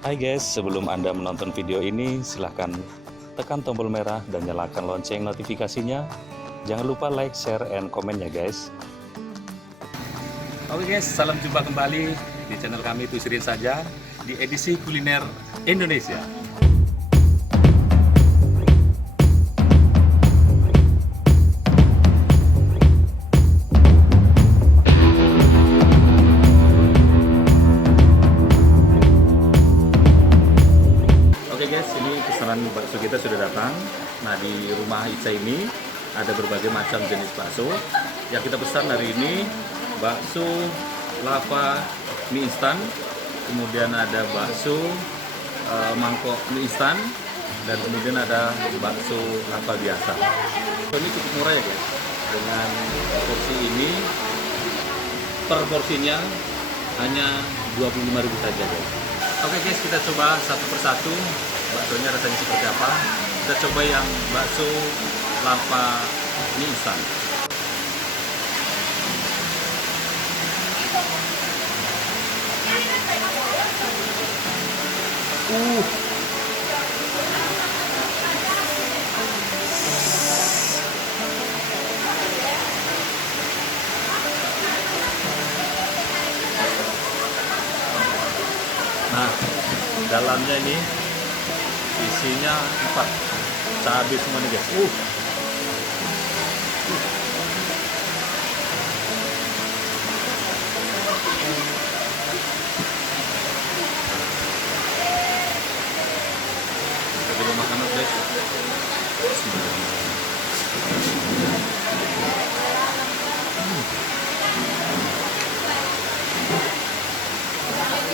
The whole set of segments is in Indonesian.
Hai guys, sebelum Anda menonton video ini, silahkan tekan tombol merah dan nyalakan lonceng notifikasinya. Jangan lupa like, share, and komen ya guys. Oke guys, salam jumpa kembali di channel kami Tusirin Saja di edisi kuliner Indonesia. Oke guys, ini pesanan bakso kita sudah datang. Nah, di rumah Ica ini ada berbagai macam jenis bakso. Yang kita pesan hari ini bakso lava mie instan, kemudian ada bakso mangkok mie instan, dan kemudian ada bakso lava biasa. Ini cukup murah ya guys. Dengan porsi ini, per porsinya hanya 25.000 saja guys. Oke guys, kita coba satu persatu baksonya rasanya seperti apa. Kita coba yang bakso lava mie instan. Nah, dalamnya ini isinya 4 cabai semua nih guys. Kita coba makan guys.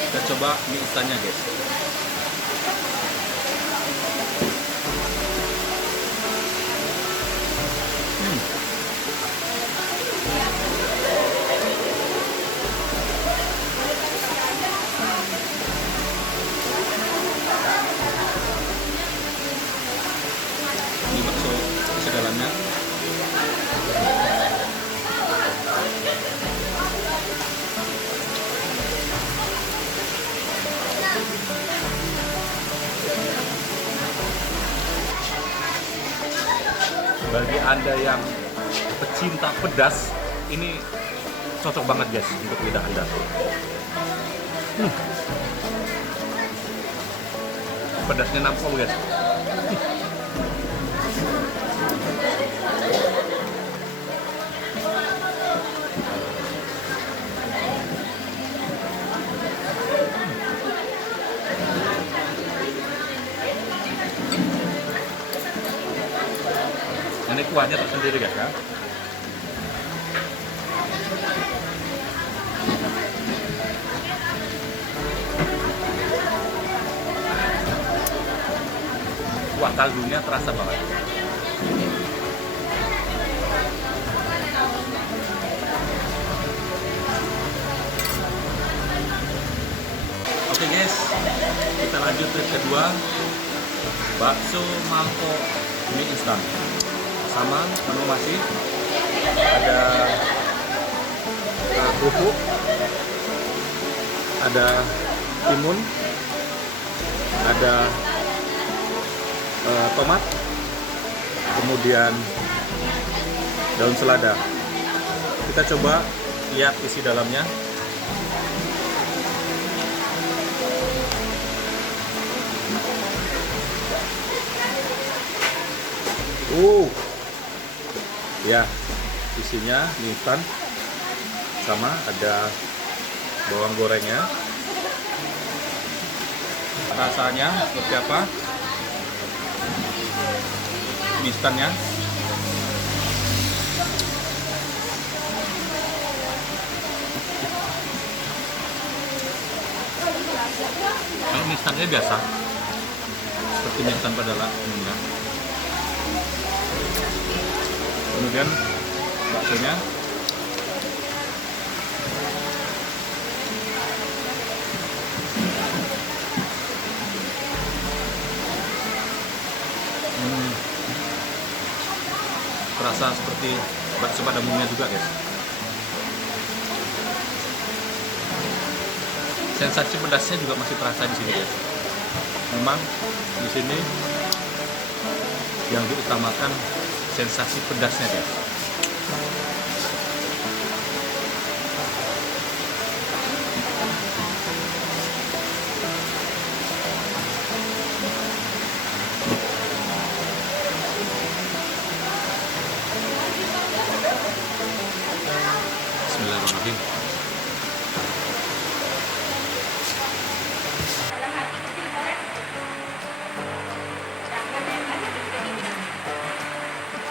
Kita coba mie instannya guys. Ini bakso isi dalamnya. Bagi Anda yang pecinta pedas, ini cocok banget guys untuk lidah Anda. Pedasnya nampol guys. Ini kuahnya tersendiri guys ya. Kuah kaldunya terasa banget. Oke guys, kita lanjut ke kedua, bakso mangkok mie instan. Sama menu masih ada kerupuk, ada timun, ada tomat, kemudian daun selada. Kita coba lihat isi dalamnya. Ya, isinya mie instan, sama ada bawang gorengnya. Rasanya seperti apa mie instannya? Kalau mie instannya biasa, seperti mie instan pada umumnya. Kemudian baksonya terasa seperti bakso pada umumnya juga guys. Sensasi pedasnya juga masih terasa di sini guys. Memang di sini yang diutamakan sensasi pedasnya guys. Bismillahirrahmanirrahim.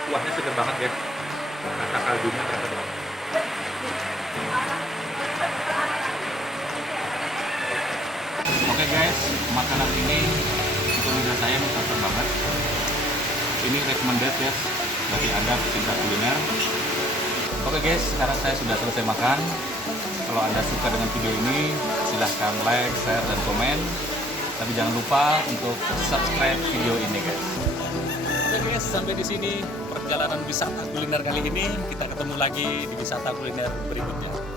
Kuahnya segar banget ya, rasa kaldunya terasa banget. Oke guys, makanan ini untuk lidah saya mantap banget. Ini recommended ya bagi anda pecinta kuliner. Oke guys, sekarang saya sudah selesai makan. Kalau anda suka dengan video ini, silahkan like, share, dan komen. Tapi jangan lupa untuk subscribe video ini guys. Oke guys, sampai di sini perjalanan wisata kuliner kali ini. Kita ketemu lagi di wisata kuliner berikutnya.